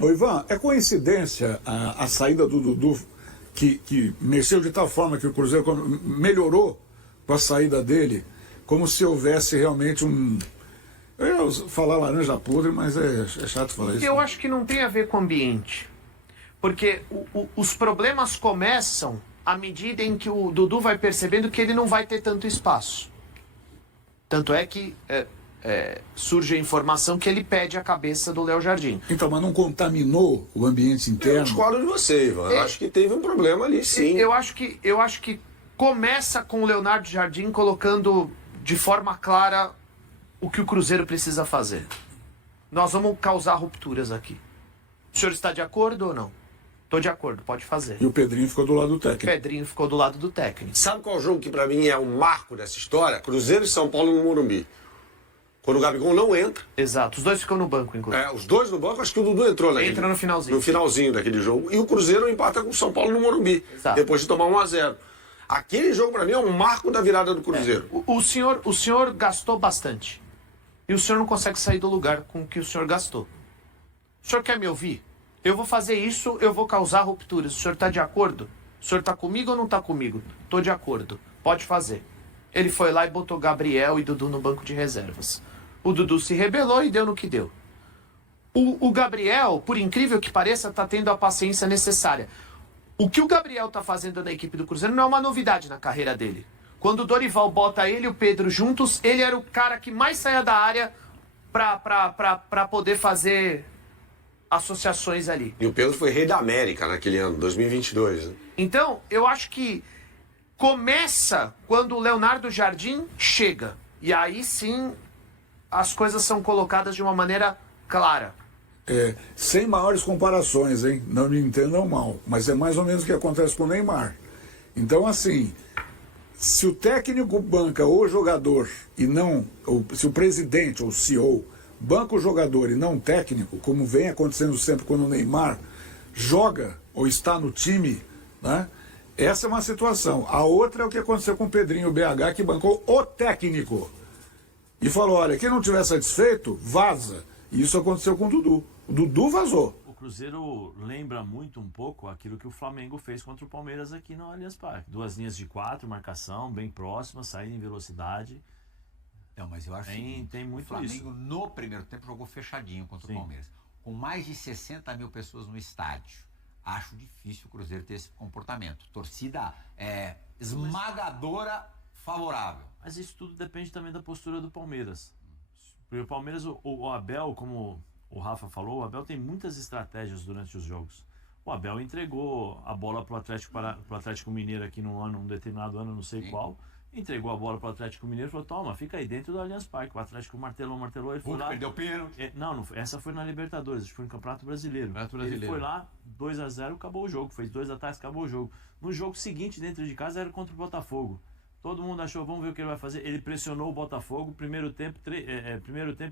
Ô Ivan, é coincidência a saída do Dudu que mexeu de tal forma que o Cruzeiro melhorou com a saída dele, como se houvesse realmente um... Eu ia falar laranja podre, mas é chato falar isso. Eu acho que não tem a ver com o ambiente. Porque os problemas começam à medida em que o Dudu vai percebendo que ele não vai ter tanto espaço. Tanto é que surge a informação que ele pede a cabeça do Léo Jardim. Então, mas não contaminou o ambiente interno? Eu discordo de você, Ivan. Eu acho que teve um problema ali, sim. Eu acho que começa com o Leonardo Jardim colocando de forma clara o que o Cruzeiro precisa fazer. Nós vamos causar rupturas aqui. O senhor está de acordo ou não? Estou de acordo, pode fazer. E o Pedrinho ficou do lado do técnico. Pedrinho ficou do lado do técnico. Sabe qual jogo que pra mim é o marco dessa história? Cruzeiro e São Paulo no Morumbi. Quando o Gabigol não entra. Exato, os dois ficam no banco, inclusive. Os dois no banco, acho que o Dudu entrou naquele. Entra no finalzinho. No finalzinho daquele jogo. E o Cruzeiro empata com o São Paulo no Morumbi. Exato. Depois de tomar 1-0. Aquele jogo pra mim é um marco da virada do Cruzeiro. O senhor gastou bastante. E o senhor não consegue sair do lugar com o que o senhor gastou. O senhor quer me ouvir? Eu vou fazer isso, eu vou causar rupturas. O senhor está de acordo? O senhor está comigo ou não está comigo? Estou de acordo. Pode fazer. Ele foi lá e botou Gabriel e Dudu no banco de reservas. O Dudu se rebelou e deu no que deu. O Gabriel, por incrível que pareça, está tendo a paciência necessária. O que o Gabriel está fazendo na equipe do Cruzeiro não é uma novidade na carreira dele. Quando o Dorival bota ele e o Pedro juntos, ele era o cara que mais saía da área para poder fazer associações ali. E o Pedro foi rei da América naquele ano, 2022. Né? Então, eu acho que começa quando o Leonardo Jardim chega. E aí sim as coisas são colocadas de uma maneira clara. Sem maiores comparações, hein? Não me entendam mal, mas é mais ou menos o que acontece com o Neymar. Então, assim, se o técnico banca o jogador e não, ou se o presidente ou o CEO banca o jogador e não o técnico, como vem acontecendo sempre quando o Neymar joga ou está no time, né? Essa é uma situação. A outra é o que aconteceu com o Pedrinho BH, que bancou o técnico. E falou, olha, quem não estiver satisfeito, vaza. E isso aconteceu com o Dudu. O Dudu vazou. O Cruzeiro lembra muito um pouco aquilo que o Flamengo fez contra o Palmeiras aqui no Allianz Parque. 2 linhas de 4, marcação, bem próxima, saída em velocidade. Não, mas eu acho que tem muito o Flamengo isso. no primeiro tempo jogou fechadinho contra o Palmeiras. Com mais de 60 mil pessoas no estádio. Acho difícil o Cruzeiro ter esse comportamento. Torcida esmagadora favorável. Mas isso tudo depende também da postura do Palmeiras. Porque o Palmeiras, o Abel, como o Rafa falou, o Abel tem muitas estratégias durante os jogos. O Abel entregou a bola pro Atlético Mineiro aqui num determinado ano, não sei qual. Entregou a bola pro Atlético Mineiro e falou, toma, fica aí dentro do Allianz Parque. O Atlético martelou, ele foi lá... Perdeu o pênalti. Não, essa foi na Libertadores, acho que foi no Campeonato Brasileiro. Ele foi lá, 2-0, acabou o jogo. Fez 2 ataques, acabou o jogo. No jogo seguinte, dentro de casa, era contra o Botafogo. Todo mundo achou, vamos ver o que ele vai fazer. Ele pressionou o Botafogo, primeiro tempo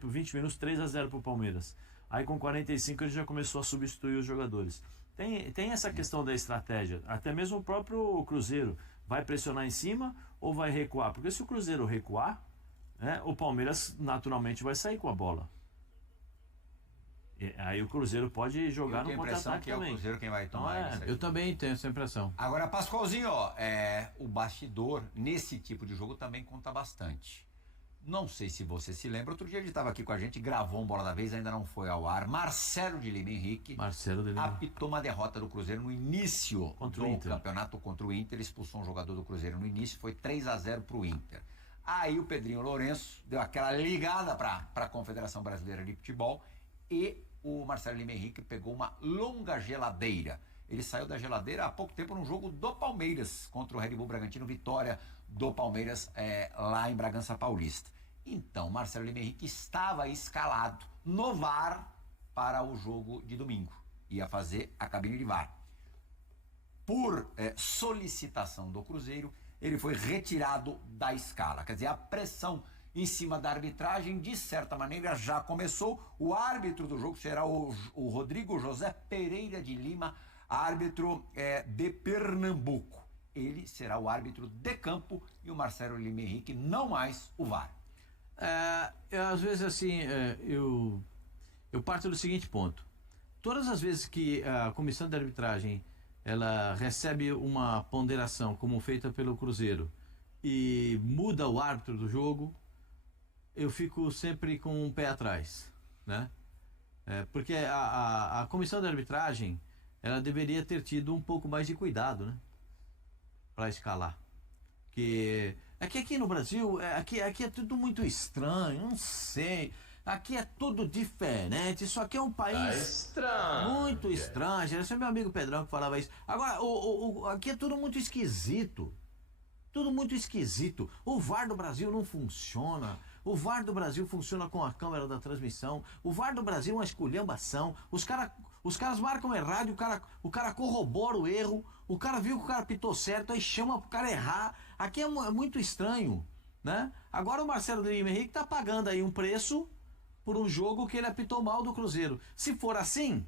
20 minutos, 3-0 pro Palmeiras. Aí com 45 ele já começou a substituir os jogadores. Tem essa questão da estratégia. Até mesmo o próprio Cruzeiro vai pressionar em cima ou vai recuar? Porque se o Cruzeiro recuar, né, o Palmeiras naturalmente vai sair com a bola. Aí o Cruzeiro pode jogar no contra-ataque também. É o Cruzeiro quem vai tomar isso aí. Eu também tenho essa impressão. Agora, Pascoalzinho, o bastidor nesse tipo de jogo também conta bastante. Não sei se você se lembra, outro dia ele estava aqui com a gente, gravou um Bola da Vez, ainda não foi ao ar. Marcelo de Lima Henrique apitou uma derrota do Cruzeiro no início do campeonato contra o Inter, expulsou um jogador do Cruzeiro no início, foi 3-0 pro Inter. Aí o Pedrinho Lourenço deu aquela ligada para a Confederação Brasileira de Futebol e o Marcelo Lima Henrique pegou uma longa geladeira. Ele saiu da geladeira há pouco tempo num jogo do Palmeiras contra o Red Bull Bragantino, vitória do Palmeiras lá em Bragança Paulista. Então, Marcelo Lima Henrique estava escalado no VAR para o jogo de domingo. Ia fazer a cabine de VAR. Por solicitação do Cruzeiro, ele foi retirado da escala. Quer dizer, a pressão em cima da arbitragem, de certa maneira, já começou. O árbitro do jogo será o Rodrigo José Pereira de Lima, árbitro de Pernambuco. Ele será o árbitro de campo e o Marcelo Lima Henrique não mais o VAR. Às vezes assim, eu parto do seguinte ponto. todas as vezes que a comissão de arbitragem ela recebe uma ponderação como feita pelo Cruzeiro e muda o árbitro do jogo, eu fico sempre com um pé atrás, né? Porque a comissão de arbitragem ela deveria ter tido um pouco mais de cuidado, né? Para escalar. Que aqui no Brasil, aqui é tudo muito estranho, não sei. Aqui é tudo diferente. Isso aqui é um país muito estranho. Esse é meu amigo Pedrão que falava isso. Agora, aqui é tudo muito esquisito. Tudo muito esquisito. O VAR do Brasil não funciona. O VAR do Brasil funciona com a câmera da transmissão. O VAR do Brasil é uma esculhambação. Os caras marcam errado, o cara corrobora o erro. O cara viu que o cara pitou certo, aí chama pro cara errar. Aqui é muito estranho, né? Agora o Marcelo de Lima Henrique tá pagando aí um preço por um jogo que ele apitou mal do Cruzeiro. Se for assim,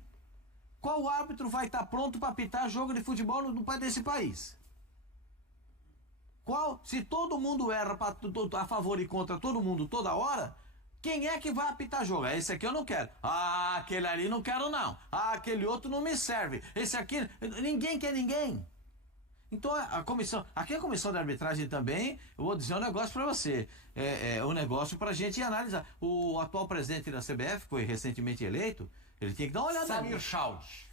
qual árbitro vai estar pronto para apitar jogo de futebol desse país? Se todo mundo erra a favor e contra todo mundo toda hora, quem é que vai apitar jogo? Esse aqui eu não quero. Aquele ali não quero não. Aquele outro não me serve. Esse aqui, ninguém quer ninguém. Então a comissão de arbitragem também, eu vou dizer um negócio para você, é um negócio para a gente analisar. O atual presidente da CBF, foi recentemente eleito, ele tinha que dar uma olhada. Samir Chaldi.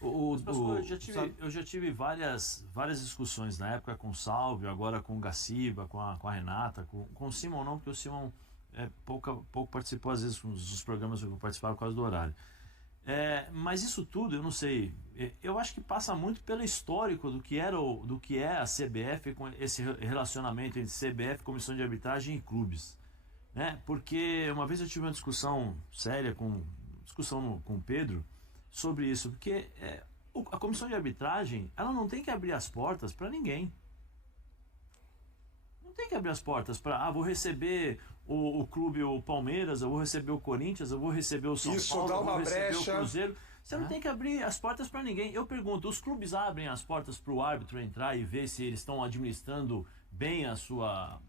Eu já tive várias discussões na época com o Salvio, agora com o Gaciba, com a Renata, com o Simon não, porque o Simon pouco participou às vezes dos programas que eu participava por causa do horário. Mas isso tudo, eu não sei, eu acho que passa muito pelo histórico do que é a CBF, com esse relacionamento entre CBF, Comissão de Arbitragem e clubes, né? Porque uma vez eu tive uma discussão séria com o Pedro sobre isso, porque a Comissão de Arbitragem, ela não tem que abrir as portas para ninguém. Não tem que abrir as portas para, vou receber o clube, o Palmeiras, eu vou receber o Corinthians, eu vou receber o São Paulo, eu vou receber o Cruzeiro. Você não tem que abrir as portas para ninguém. Eu pergunto, os clubes abrem as portas para o árbitro entrar e ver se eles estão administrando bem a sua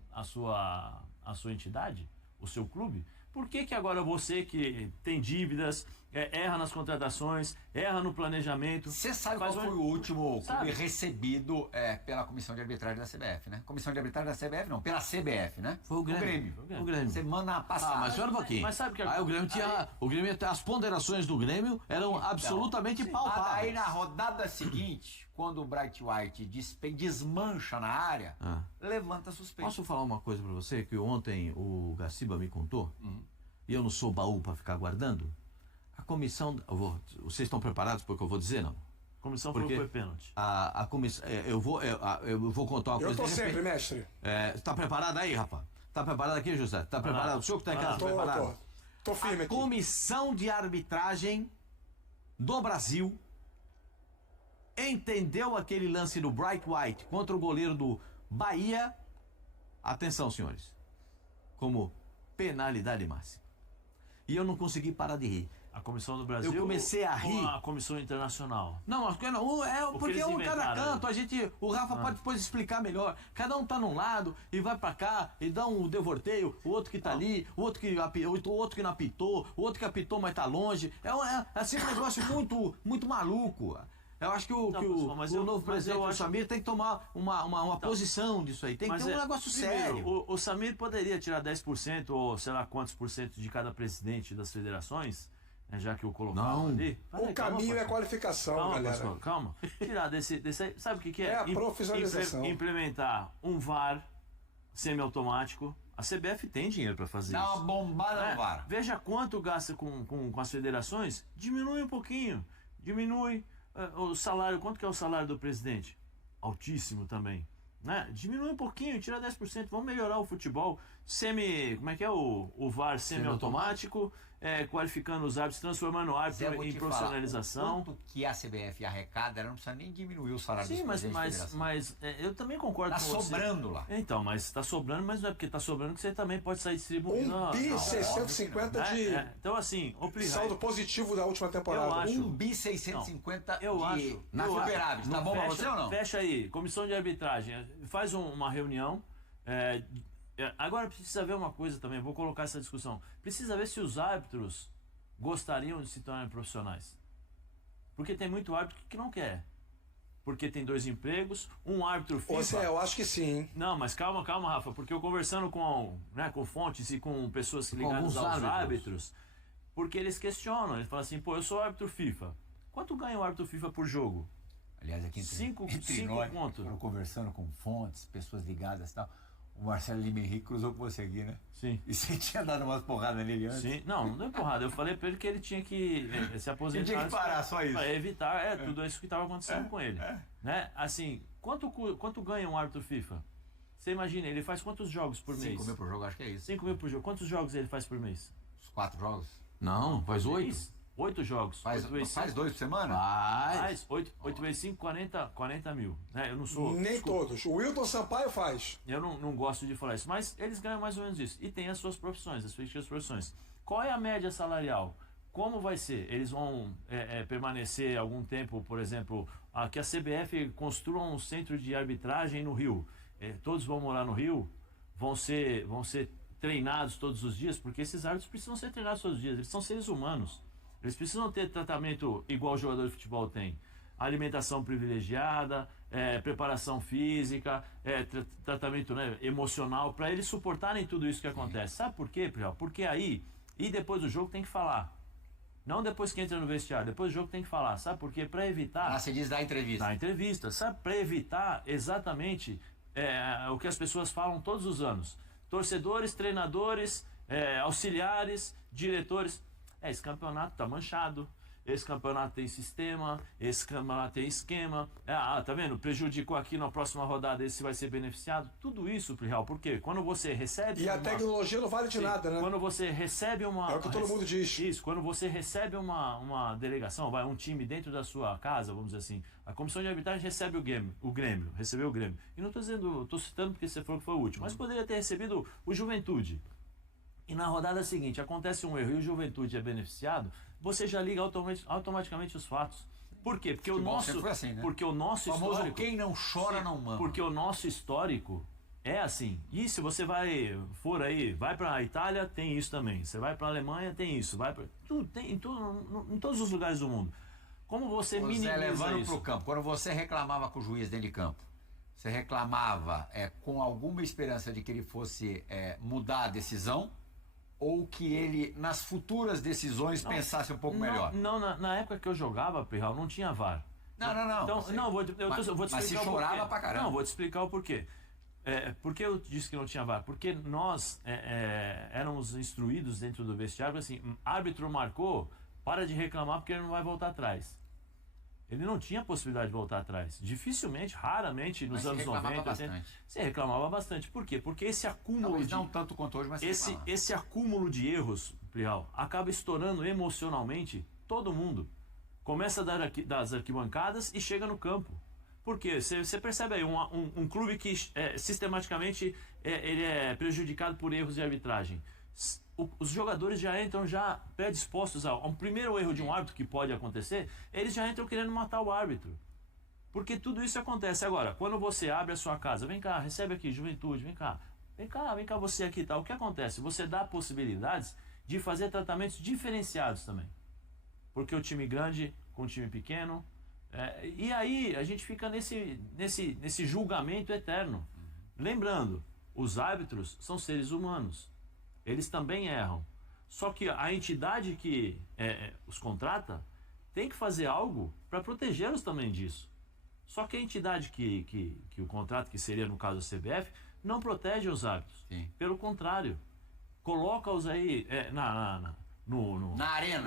entidade, o seu clube? Por que agora você que tem dívidas, erra nas contratações, erra no planejamento... Você sabe qual foi o último clube recebido pela Comissão de Arbitragem da CBF, né? Comissão de Arbitragem da CBF não, pela CBF, né? Foi o Grêmio. O Grêmio. Semana passada. Mas olha um pouquinho. Mas sabe que o Grêmio as ponderações do Grêmio eram absolutamente palpáveis. Aí na rodada seguinte, quando o Bright White desmancha na área, levanta suspeita. Posso falar uma coisa pra você que ontem o Gaciba me contou? E eu não sou baú pra ficar guardando? A comissão... vocês estão preparados para o que eu vou dizer, não? A comissão falou que foi pênalti. A comissão... Eu vou contar uma coisa... Eu tô sempre, mestre. Tá preparado aí, rapaz? Tá preparado aqui, José? Tá preparado? O senhor que tá em casa, preparado? Tô firme aqui. A comissão de arbitragem do Brasil entendeu aquele lance do Bright White contra o goleiro do Bahia, atenção, senhores, como penalidade máxima. E eu não consegui parar de rir. A Comissão do Brasil? Eu comecei a rir. Ou a Comissão Internacional? Não, porque um cada canto. O Rafa pode depois explicar melhor. Cada um tá num lado e vai pra cá e dá um devorteio, o outro que tá ali, o outro que não apitou, o outro que apitou, mas tá longe. É assim um negócio muito maluco. Eu acho que o novo presidente, o Samir, tem que tomar uma posição disso aí. Tem que ter um negócio sério. O Samir poderia tirar 10% ou sei lá quantos por cento de cada presidente das federações, já que o colocaram ali. O caminho é qualificação, galera. Pastor, calma. Tirar desse aí. Sabe o que é? É a profissionalização. Implementar um VAR semiautomático. A CBF tem dinheiro para fazer isso. Dá uma bombada no VAR. Veja quanto gasta com as federações. Diminui um pouquinho. Diminui. O salário, quanto que é o salário do presidente? Altíssimo também, né? Diminui um pouquinho, tira 10%, vamos melhorar o futebol. Como é que é o VAR semi-automático, qualificando os árbitros, transformando o árbitro em profissionalização. Quanto que a CBF arrecada, ela não precisa nem diminuir o salário dos presidentes. Mas eu também concordo com você. Tá sobrando lá. Então, mas tá sobrando, mas não é porque tá sobrando que você também pode sair distribuindo. 1.650 de então, assim, saldo positivo da última temporada. 1.650 na superávit. Tá bom pra você ou não? Fecha aí, comissão de arbitragem, faz uma reunião. Agora precisa ver uma coisa também, vou colocar essa discussão. Precisa ver se os árbitros gostariam de se tornarem profissionais. Porque tem muito árbitro que não quer. Porque tem 2 empregos, um árbitro FIFA... eu acho que sim, hein? Não, mas calma, Rafa, porque eu conversando com fontes e com pessoas ligadas aos árbitros, porque eles questionam, eles falam assim, pô, eu sou árbitro FIFA, quanto ganha o árbitro FIFA por jogo? Aliás, aqui Cinco nós, conto. conversando com fontes, pessoas ligadas e tal, o Marcelo Lima Henrique cruzou com você aqui, né? Sim. E você tinha dado umas porradas nele antes? Sim, não deu porrada. Eu falei pra ele que ele tinha que se aposentar. Ele tinha que parar, só isso. Pra evitar tudo isso que estava acontecendo com ele. Né? Assim, quanto ganha um árbitro FIFA? Você imagina, ele faz quantos jogos por mês? 5 mil por jogo, acho que é isso. 5 mil por jogo. Quantos jogos ele faz por mês? Os 4 jogos? Não, faz 8. 8 jogos. Faz 2 por semana? Faz. 8 vezes 5, 40 mil. Né? Eu não sou... Nem desculpa, todos. O Wilton Sampaio faz. eu não gosto de falar isso, mas eles ganham mais ou menos isso. E tem as suas profissões, as suas profissões. Qual é a média salarial? Como vai ser? Eles vão permanecer algum tempo, por exemplo, que a CBF construa um centro de arbitragem no Rio. Todos vão morar no Rio, vão ser treinados todos os dias, porque esses árbitros precisam ser treinados todos os dias, eles são seres humanos. Eles precisam ter tratamento igual o jogador de futebol tem. Alimentação privilegiada, preparação física, tratamento, né, emocional, para eles suportarem tudo isso que acontece. Sabe por quê, Prial? Porque aí, e depois do jogo tem que falar. Não depois que entra no vestiário, depois do jogo tem que falar. Sabe por quê? Para evitar... você diz da entrevista. Da entrevista, sabe? Para evitar exatamente o que as pessoas falam todos os anos. Torcedores, treinadores, auxiliares, diretores... esse campeonato tá manchado, esse campeonato tem sistema, esse campeonato tem esquema, tá vendo? Prejudicou aqui na próxima rodada, esse vai ser beneficiado. Tudo isso, Real, porque quando você recebe... E a tecnologia não vale de nada, né? Quando você recebe uma... É o que todo mundo diz. Isso, quando você recebe uma delegação, um time dentro da sua casa, vamos dizer assim, a comissão de arbitragem recebe recebeu o Grêmio. E não estou citando porque você falou que foi o último, mas poderia ter recebido o Juventude. E na rodada seguinte acontece um erro e o Juventude é beneficiado, você já liga automaticamente os fatos. Por quê? Porque o nosso, foi assim, né? porque o nosso histórico... Quem não chora não mama. Porque o nosso histórico é assim. E se você vai para a Itália, tem isso também. Você vai para a Alemanha, tem isso. Em todos os lugares do mundo. Como você minimiza levando isso? para o campo. Quando você reclamava com o juiz dentro de campo, você reclamava com alguma esperança de que ele fosse mudar a decisão? Ou que ele, nas futuras decisões, pensasse um pouco melhor? Não, na época que eu jogava, Pirral, não tinha VAR. Não. Então, eu vou te explicar. Mas se chorava pra caramba. Não, vou te explicar o porquê. Por que eu disse que não tinha VAR? Porque nós éramos instruídos dentro do vestiário, assim, árbitro marcou, para de reclamar porque ele não vai voltar atrás. Ele não tinha possibilidade de voltar atrás. Dificilmente, raramente, nos anos 90, 80, você reclamava bastante. Por quê? Porque esse acúmulo não tanto quanto hoje, mas esse acúmulo de erros, Prial, acaba estourando emocionalmente todo mundo. Começa das arquibancadas e chega no campo. Por quê? Você percebe aí um clube que sistematicamente ele é prejudicado por erros de arbitragem. Os jogadores já entram predispostos a um primeiro erro de um árbitro que pode acontecer, eles já entram querendo matar o árbitro. Porque tudo isso acontece. Agora, quando você abre a sua casa, vem cá, recebe aqui, Juventude, vem cá você aqui e tal. O que acontece? Você dá possibilidades de fazer tratamentos diferenciados também. Porque o time grande com o time pequeno... e aí a gente fica nesse julgamento eterno. Lembrando, os árbitros são seres humanos. Eles também erram. Só que a entidade que os contrata tem que fazer algo para protegê-los também disso. Só que a entidade que o contrata, que seria no caso a CBF, não protege os árbitros. Sim. Pelo contrário, coloca-os aí na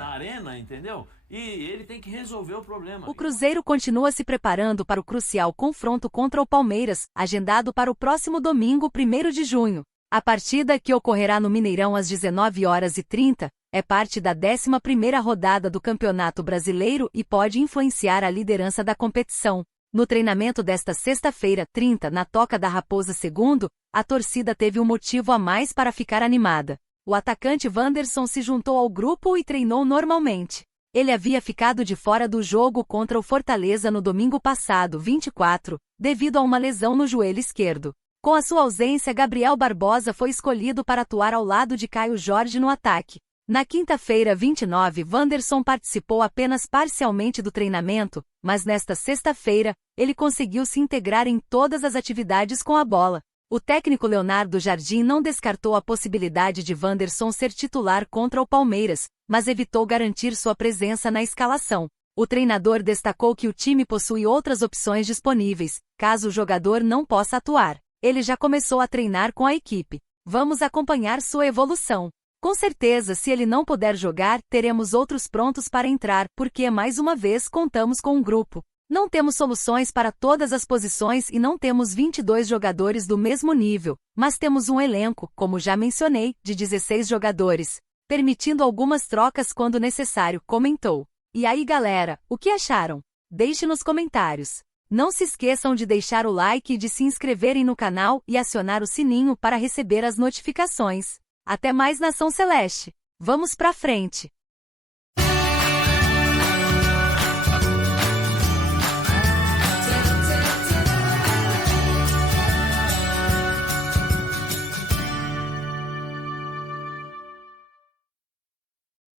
arena, entendeu? E ele tem que resolver o problema. O Cruzeiro continua se preparando para o crucial confronto contra o Palmeiras, agendado para o próximo domingo, 1º de junho. A partida, que ocorrerá no Mineirão às 19h30, é parte da 11ª rodada do Campeonato Brasileiro e pode influenciar a liderança da competição. No treinamento desta sexta-feira, 30, na Toca da Raposa II, a torcida teve um motivo a mais para ficar animada. O atacante Wanderson se juntou ao grupo e treinou normalmente. Ele havia ficado de fora do jogo contra o Fortaleza no domingo passado, 24, devido a uma lesão no joelho esquerdo. Com a sua ausência, Gabriel Barbosa foi escolhido para atuar ao lado de Caio Jorge no ataque. Na quinta-feira 29, Wanderson participou apenas parcialmente do treinamento, mas nesta sexta-feira, ele conseguiu se integrar em todas as atividades com a bola. O técnico Leonardo Jardim não descartou a possibilidade de Wanderson ser titular contra o Palmeiras, mas evitou garantir sua presença na escalação. O treinador destacou que o time possui outras opções disponíveis, caso o jogador não possa atuar. Ele já começou a treinar com a equipe. Vamos acompanhar sua evolução. Com certeza, se ele não puder jogar, teremos outros prontos para entrar, porque mais uma vez contamos com um grupo. Não temos soluções para todas as posições e não temos 22 jogadores do mesmo nível, mas temos um elenco, como já mencionei, de 16 jogadores, permitindo algumas trocas quando necessário, comentou. E aí galera, o que acharam? Deixe nos comentários. Não se esqueçam de deixar o like e de se inscreverem no canal e acionar o sininho para receber as notificações. Até mais, Nação Celeste! Vamos pra frente!